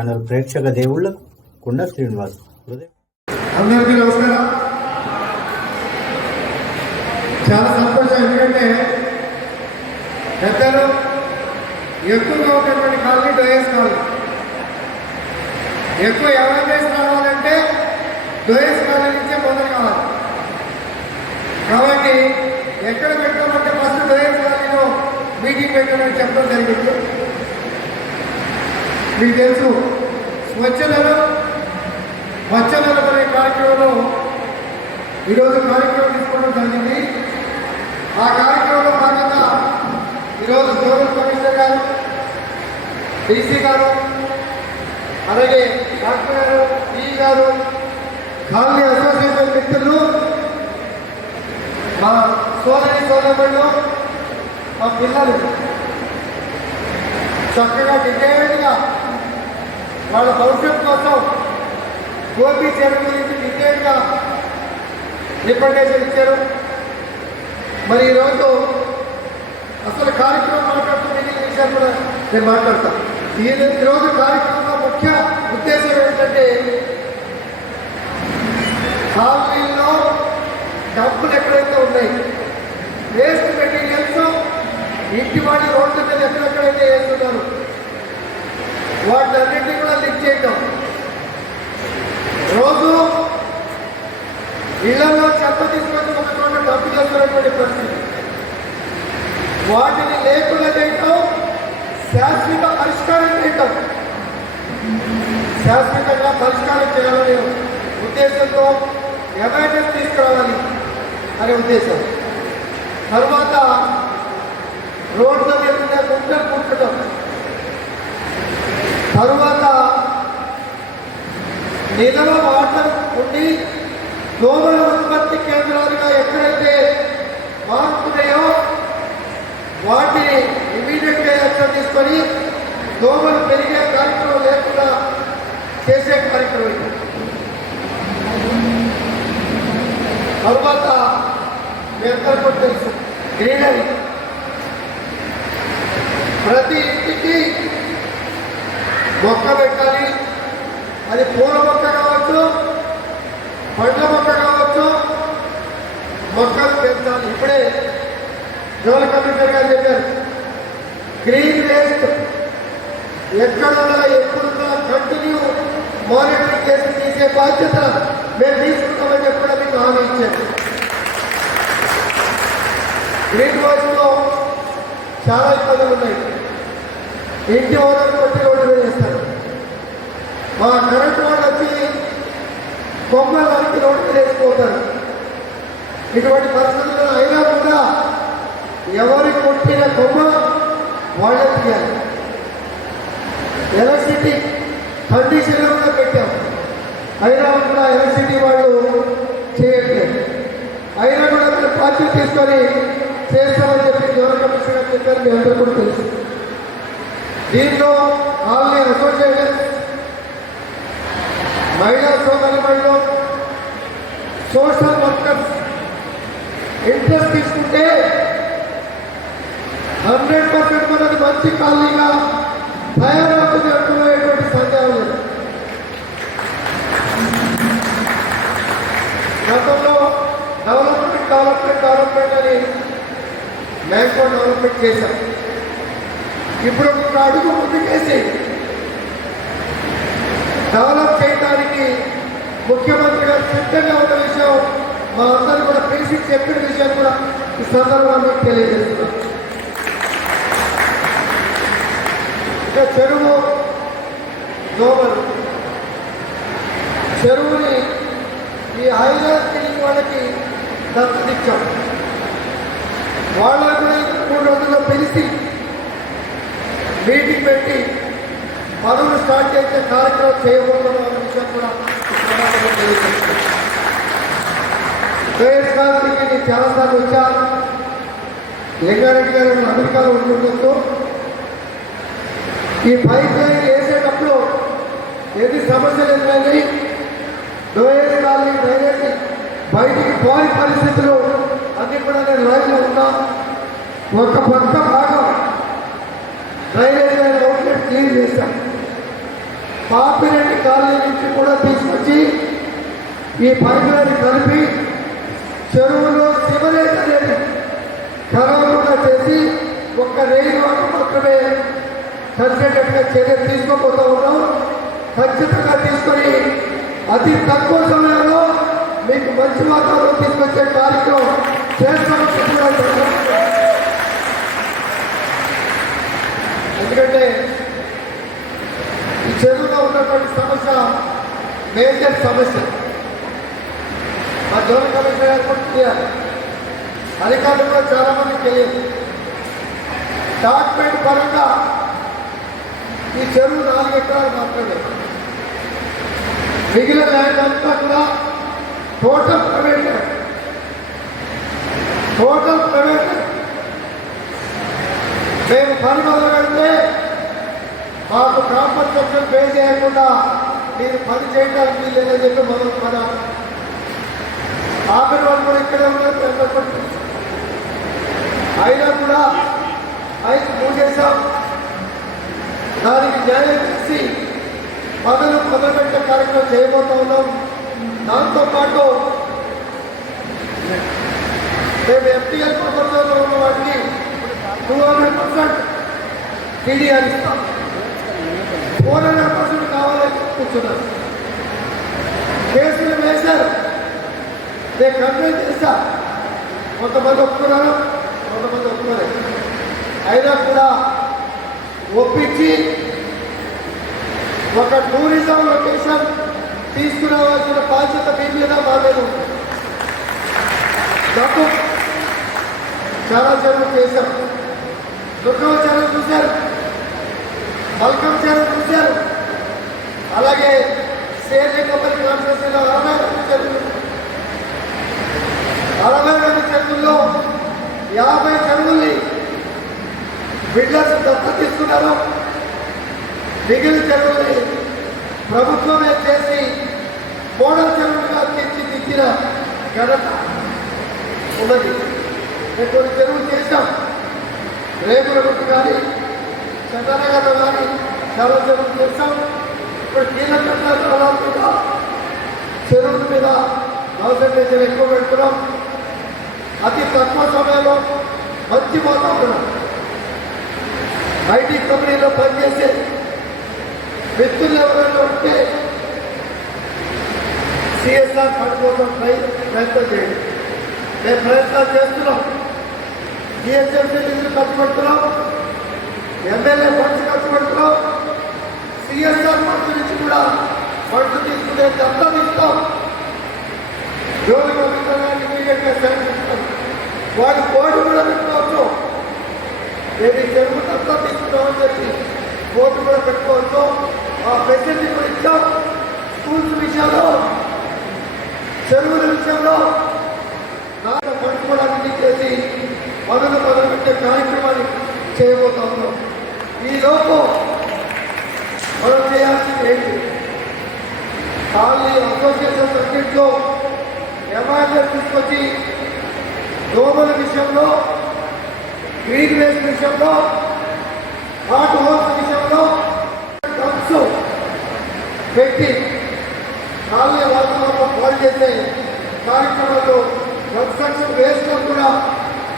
Channel ప్రేక్షక దేవుళ్ళకు కుండ శ్రీనివాస్ అందరికీ నమస్కారం. చాలా సంతోషం ఎందుకంటే పెద్దలు ఎక్కువగా ఉన్నటువంటి కాలనీ డోయస్ కాలనీ. ఎక్కువ అవేర్నెస్ కావాలంటే డోయస్ కాలనీ నుంచే మొదలు కావాలి. కాబట్టి ఎక్కడ పెట్టామంటే ఫస్ట్ డోయస్ కాలనీలో మీటింగ్ పెట్టామని చెప్పడం జరిగింది. మీకు తెలుసు స్వచ్ఛతలో వచ్చనలు అనే కార్యక్రమంలో ఈరోజు కార్యక్రమం తీసుకోవడం జరిగింది. ఆ కార్యక్రమంలో భాగంగా ఈరోజు జోనల్ కమిషనర్ గారు డీసీ గారు అలాగే డాక్టర్ గారు ఈ గారు కాలనీ అసోసియేషన్ మిత్రులు మా సోదరి సోదరులు మా పిల్లలు. చక్కగా డిటైల్డ్గా వాళ్ళ భవిష్యత్తు కోసం గోపి చెరువు గురించి డీటెయిల్గా రిప్రజెంటేషన్ ఇచ్చారు. మరి ఈరోజు అసలు కార్యక్రమం మాట్లాడుతున్న ఈ విషయాలు కూడా నేను మాట్లాడతాను ఈ ఈరోజు కార్యక్రమంలో ముఖ్య ఉద్దేశం ఏంటంటే కాలనీలో డబ్బులు ఎక్కడైతే ఉన్నాయి వేస్ట్ మెటీరియల్స్ ఇంటి వాడి రోడ్ల మీద ఎక్కడెక్కడైతే వేస్తున్నారు వాటిలన్నింటినీ కూడా లిక్ చేయటం. రోజు ఇళ్ళలో చెత్త తీసుకొని ఒక డబ్బు చేస్తున్నటువంటి పరిస్థితి. వాటిని లేకుండా చేయటం శాశ్వత పరిష్కారం చేయటం. శాశ్వతంగా పరిష్కారం చేయాలనే ఉద్దేశంతో అవేర్నెస్ తీసుకురావాలి అనే ఉద్దేశం. తర్వాత రోడ్ల మీద ఉండే గుంటలు తరువాత నిల్వ వాటర్ ఉండి దోమల ఉత్పత్తి కేంద్రాలుగా ఎక్కడైతే మారుతున్నాయో వాటిని ఇమీడియట్గా యాక్షన్ తీసుకొని దోమలు పెరిగే కార్యక్రమం లేకుండా చేసే కార్యక్రమం ఇది. తరువాత మీ తెలుసు గ్రీనరీ ప్రతి ఇంటికి మొక్క పెట్టాలి. అది పూల మొక్క కావచ్చు పండ్ల మొక్క కావచ్చు మొక్కలు పెంచాలి. ఇప్పుడే జోల కమిషనర్ గారు చెప్పారు గ్రీన్ వేస్ట్ ఎక్కడున్నా ఎప్పుడున్నా కంటిన్యూ మానిటరింగ్ చేసి తీసే బాధ్యత మేము తీసుకుంటామని చెప్పడం మీకు హామీ ఇచ్చారు. గ్రీన్ వాష్లో చాలా ఇబ్బందులు ఉన్నాయి. ఇంటి ఓనర్ కొట్టి రోడ్డు మీద వేస్తారు. మా కరెంట్ వాళ్ళు వచ్చి కొమ్మల వరకు రోడ్డు వేసిపోతారు. ఇటువంటి పరిస్థితుల్లో అయినా కూడా ఎవరి కొట్టిన కొమ్మ వాళ్ళే తీయాలి. ఎలక్ట్రిసిటీ కండిషన్ కూడా పెట్టాం. అయినా కూడా ఎలక్ట్రిసిటీ వాళ్ళు చేయట్లేదు. అయినా కూడా అతను బాధ్యత తీసుకొని చేస్తామని చెప్పి గవర్నర్ కమిషన్ చెప్పారు మీ అందరూ కూడా తెలుసు. దీంట్లో కాలనీ అసోసియేషన్ మహిళా సోదరులు సోషల్ వర్కర్స్ ఇంట్రెస్ట్ తీసుకుంటే హండ్రెడ్ పర్సెంట్ మనది మంచి ఖాళీగా తయారవుతుంది అంటున్నటువంటి సందేహం లేదు గతంలో డెవలప్మెంట్ డెవలప్మెంట్ డెవలప్మెంట్ అని మ్యాంకో డెవలప్మెంట్ చేశాం. ఇప్పుడు ఒక అడుగు ముందుకేసి డెవలప్ చేయడానికి ముఖ్యమంత్రి గారు సిద్ధంగా ఉన్న విషయం మా అందరూ కూడా పిలిచి చెప్పిన విషయం కూడా ఈ సందర్భంగా తెలియజేస్తున్నాం. ఇంకా చెరువు దోమలు చెరువుని ఈ హైదరాబాద్ క్లినిక్ వాళ్ళకి దత్తనిచ్చాం వాళ్ళని కూడా మూడు రోజుల్లో పిలిచి మీటింగ్ పెట్టి పనులు స్టార్ట్ చేసే కార్యక్రమం చేయకూడదు అనే విషయం కూడా ఈ నేను చాలాసార్లు వచ్చాను. లింగారెడ్డి గారు అమెరికాలో ఉంటుండొచ్చు ఈ పైప్ లైన్ వేసేటప్పుడు ఎన్ని సమస్యలు ఎదురైనాయి డోయేజ్ కాలనీ డైరెక్ట్ బయటికి పోని పరిస్థితులు అన్ని కూడా నేను లైన్లో ఉన్నా. ఒక పక్క భాగం డ్రైనేజ్ లైన్ కాలనీ నుంచి కూడా తీసుకొచ్చి ఈ పైపులని కలిపి చెరువులో సివరేజ్ అనేది ఖరాబుగా చేసి ఒక్క రేయి వరకు మాత్రమే కలిసేటట్టుగా చర్య తీసుకోపోతూ ఉన్నాం. ఖచ్చితంగా తీసుకొని అతి తక్కువ సమయంలో మీకు మంచి వాతావరణం తీసుకొచ్చే కార్యక్రమం చేస్తామని ఎందుకంటే చెరువులో ఉన్నటువంటి సమస్య మేజర్ సమస్య. మా జోన్ కమిషనర్ ఏర్పాటు కూడా అధికారులు కూడా చాలా తెలియదు. డాక్యుమెంట్ పరంగా ఈ చెరువు నాలుగు ఎకరాలు మాత్రమే. మిగిలిన ల్యాండ్ అంతా కూడా టోటల్ ప్రైవేట్ టోటల్ ప్రైవేట్ మేము పని మొదలు పెడితే మాకు పే చేయకుండా మీరు పని చేయడానికి లేదని చెప్పి మొదలు మన ఆఖరి వాళ్ళు కూడా ఇక్కడే ఉన్నారు అయినా కూడా ఐదు పూజ చేశాం. దానికి న్యాయం చేసి మొదలు మొదలుపెట్టే కార్యక్రమం చేయబోతా ఉన్నాం. దాంతో పాటు మేము ఎఫ్టీఎల్ ప్రభుత్వంలో ఉన్న వాటికి టూ హండ్రెడ్ పర్సెంట్ టీడీఆర్ ఇస్తాం. ఫోర్ హండ్రెడ్ పర్సెంట్ కావాలని కూర్చున్నారు కేసులు వేశారు నేను కంప్లైంట్ చేస్తా కొంతమంది ఒప్పుకున్నారు కొంతమంది ఒప్పుకోలేదు. అయినా కూడా ఒప్పించి ఒక టూరిజం లొకేషన్ తీసుకురావాల్సిన బాధ్యత మీ మీద మా మీద ఉంది. డబ్బు చాలా చర్యలు చేశాం దుఃఖం చెరువు చూశారు? మల్కం చెరువు చూశారు. అలాగే సేనే కంపెనీ కాన్ఫరెన్స్లో అరవై మంది చెరువులు అరవై మంది చెరువుల్లో యాభై చెరువుల్ని బిల్డర్స్ దత్త తీసుకున్నారు. మిగిలిన చెరువుల్ని ప్రభుత్వమే చేసి మోడల్ చెరువులుగా తీర్చిదిద్దిన ఘనత ఉన్నది. కొన్ని చెరువులు చేశాం? రేపు కానీ చంద్రనగర్లో కానీ చాలా చెరువులు చేస్తాం ఇప్పుడు కీలకంగా ప్రధానంగా చెరువుల మీద కాన్సన్ట్రేషన్ ఎక్కువ పెడుతున్నాం అతి తక్కువ సమయంలో మంచి వాతావరణం ఐటీ కంపెనీలో పనిచేసే వ్యక్తులు ఎవరైనా ఉంటే సిఎస్ఆర్ ఫండ్ ట్రై ప్రయత్నం చేయండి మేము ప్రయత్నాలు చేస్తున్నాం జిహెచ్ఎంసీ నిధులు ఖర్చు పెడుతున్నాం. ఎమ్మెల్యే ఫండ్స్ ఖర్చు పెడుతున్నాం సిఎస్ఆర్ ఫండ్స్ నుంచి కూడా ఫండ్స్ తీసుకునే అంతా ఇస్తాం జోలి కమిషనర్ ఇమీడియట్గా శాంక్షన్ ఇస్తాం వాడి కోర్టు కూడా పెట్టుకోవచ్చు. ఏది చెరువు అంతా తీసుకున్నామని చెప్పి కోర్టు కూడా పెట్టుకోవచ్చు. ఆ ఫెసిలిటీ కూడా ఇచ్చాం. స్కూల్స్ విషయంలో చెరువుల విషయంలో నాన్న పట్టుకోవడానికి చేసి మొదలు పెట్టే కార్యక్రమాన్ని చేయబోతా ఉన్నాం ఈ లోపు మనం చేయాల్సింది ఏంటి ఖాళీ అసోసియేషన్ సర్కిట్లో ఎమ్మెల్యే తీసుకొచ్చి దోమల విషయంలో గ్రీన్ వేస్ట్ విషయంలో హాట్ హోల్స్ విషయంలో డ్రగ్స్ పెట్టి కాలనీ వాతావరణంలో పాలు చేసే కార్యక్రమంలో కన్స్ట్రక్షన్ వేస్ట్ కూడా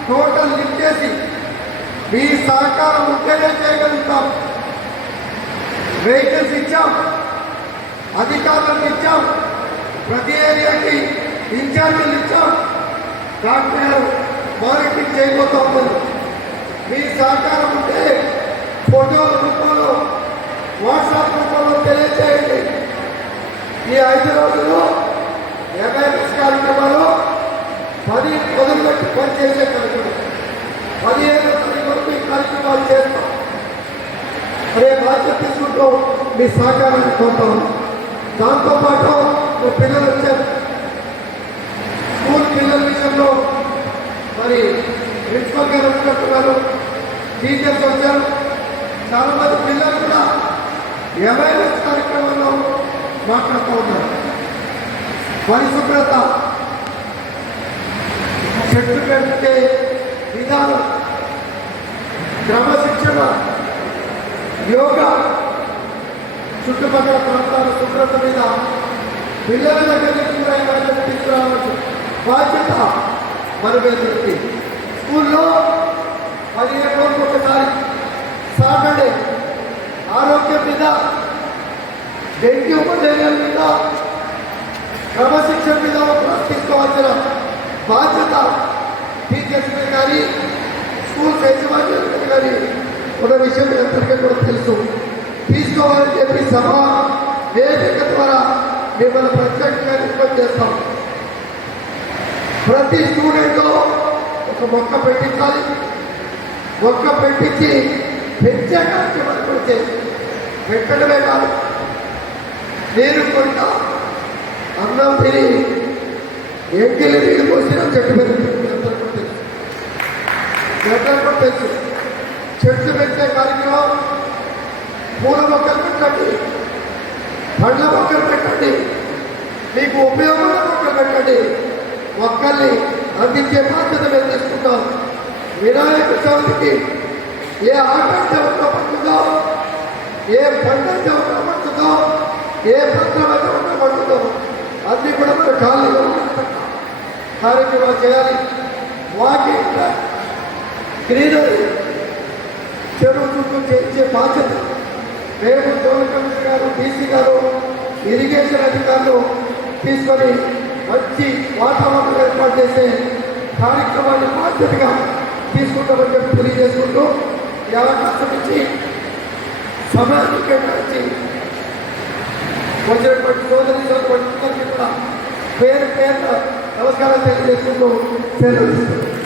టోటల్ లిఫ్ట్ చేసి మీ సహకారం ఉంటేనే చేయగలుగుతాం. వెహికల్స్ ఇచ్చాం. అధికారులకు ఇచ్చాం. ప్రతి ఏరియాకి ఇన్ఛార్జీలు ఇచ్చాం. డాక్టర్ గారు మానిటరింగ్ చేయబోతా ఉన్నారు మీ సహకారం ఉంటే ఫోటోల రూపంలో వాట్సాప్ రూపంలో తెలియజేయండి ఈ ఐదు రోజుల్లో అవేర్నెస్ కార్యక్రమాలు పది పదులు పెట్టి పనిచేసే కార్యక్రమం. పదిహేను కార్యక్రమాలు చేస్తాం. అదే బాధ్యత తీసుకుంటూ మీ సహకారాన్ని కోరుతాం దాంతోపాటు మీ పిల్లలు వచ్చారు. స్కూల్ పిల్లల విషయంలో మరి ప్రిన్సిపల్ గారు వచ్చినట్టున్నారు టీచర్స్ వచ్చారు. చాలా మంది పిల్లలు కూడా అవేర్నెస్ కార్యక్రమంలో మాట్లాడుతూ ఉన్నారు. పరిశుభ్రత చెట్టు పెడితే విధానం క్రమశిక్షణ యోగా చుట్టుపక్కల ప్రాంతాల శుభ్రత మీద పిల్లల దగ్గర కూడా తీసుకురావచ్చు. బాధ్యత మన స్కూల్లో పదిహేను రోజులు ఒకసారి సాటర్డే ఆరోగ్యం మీద డెంగ్యూ మలేరియా మీద క్రమశిక్షణ మీద తీసుకోవాల్సిన బాధ్యత టీచర్స్ కానీ స్కూల్ యజమానుల ఒక విషయం మీ అందరికీ కూడా తెలుసు. తీసుకోవాలని చెప్పి సభ వేదిక ద్వారా మిమ్మల్ని ప్రత్యేకంగా రిక్వెస్ట్ చేస్తాం. ప్రతి స్టూడెంట్ ఒక మొక్క పెట్టించాలి. మొక్క పెట్టించి పెంచే కార్యక్రమాలు కూడా చేయాలి పెట్టడమే కాదు. నేను కొంత అన్నం తిని ఎంగిలి నీళ్ళు పోసిన చెట్టు పెరుగుతుంది. అందరూ కూడా తెలుసు. అందరూ కూడా తెలుసు. చెట్లు పెంచే కార్యక్రమం. పూల మొక్కలు పెట్టండి. పండ్ల మొక్కలు పెట్టండి. మీకు ఉపయోగమైన మొక్కలు పెట్టండి. మొక్కల్ని అందించే బాధ్యత మేము తీసుకుంటాం. వినాయక చవితికి ఏ ఆట చవితిలో పడుతుందో ఏ పండుగ చవితిలో పడుతుందో ఏ భద్రమ చవితిలో పడుతుందో అన్ని కూడా మన ఖాళీగా కార్యక్రమాలు చేయాలి. వాకింగ్ గ్రీనరీ చెరువు చుట్టూ చేయించే బాధ్యత. రేపు జోన్ కమిషనర్ గారు డీసీ గారు ఇరిగేషన్ అధికారులు తీసుకొని మంచి వాతావరణం ఏర్పాటు చేసే కార్యక్రమాన్ని బాధ్యతగా తీసుకుంటామని చెప్పి తెలియజేసుకుంటూ ఈ అవకాశం ఇచ్చి సమయాన్ని కేటాయించి వచ్చినటువంటి సోదరి సోదరులందరికీ కూడా పేరు పేరు నమస్కారం తెలియజేసుకుంటూ సెలవు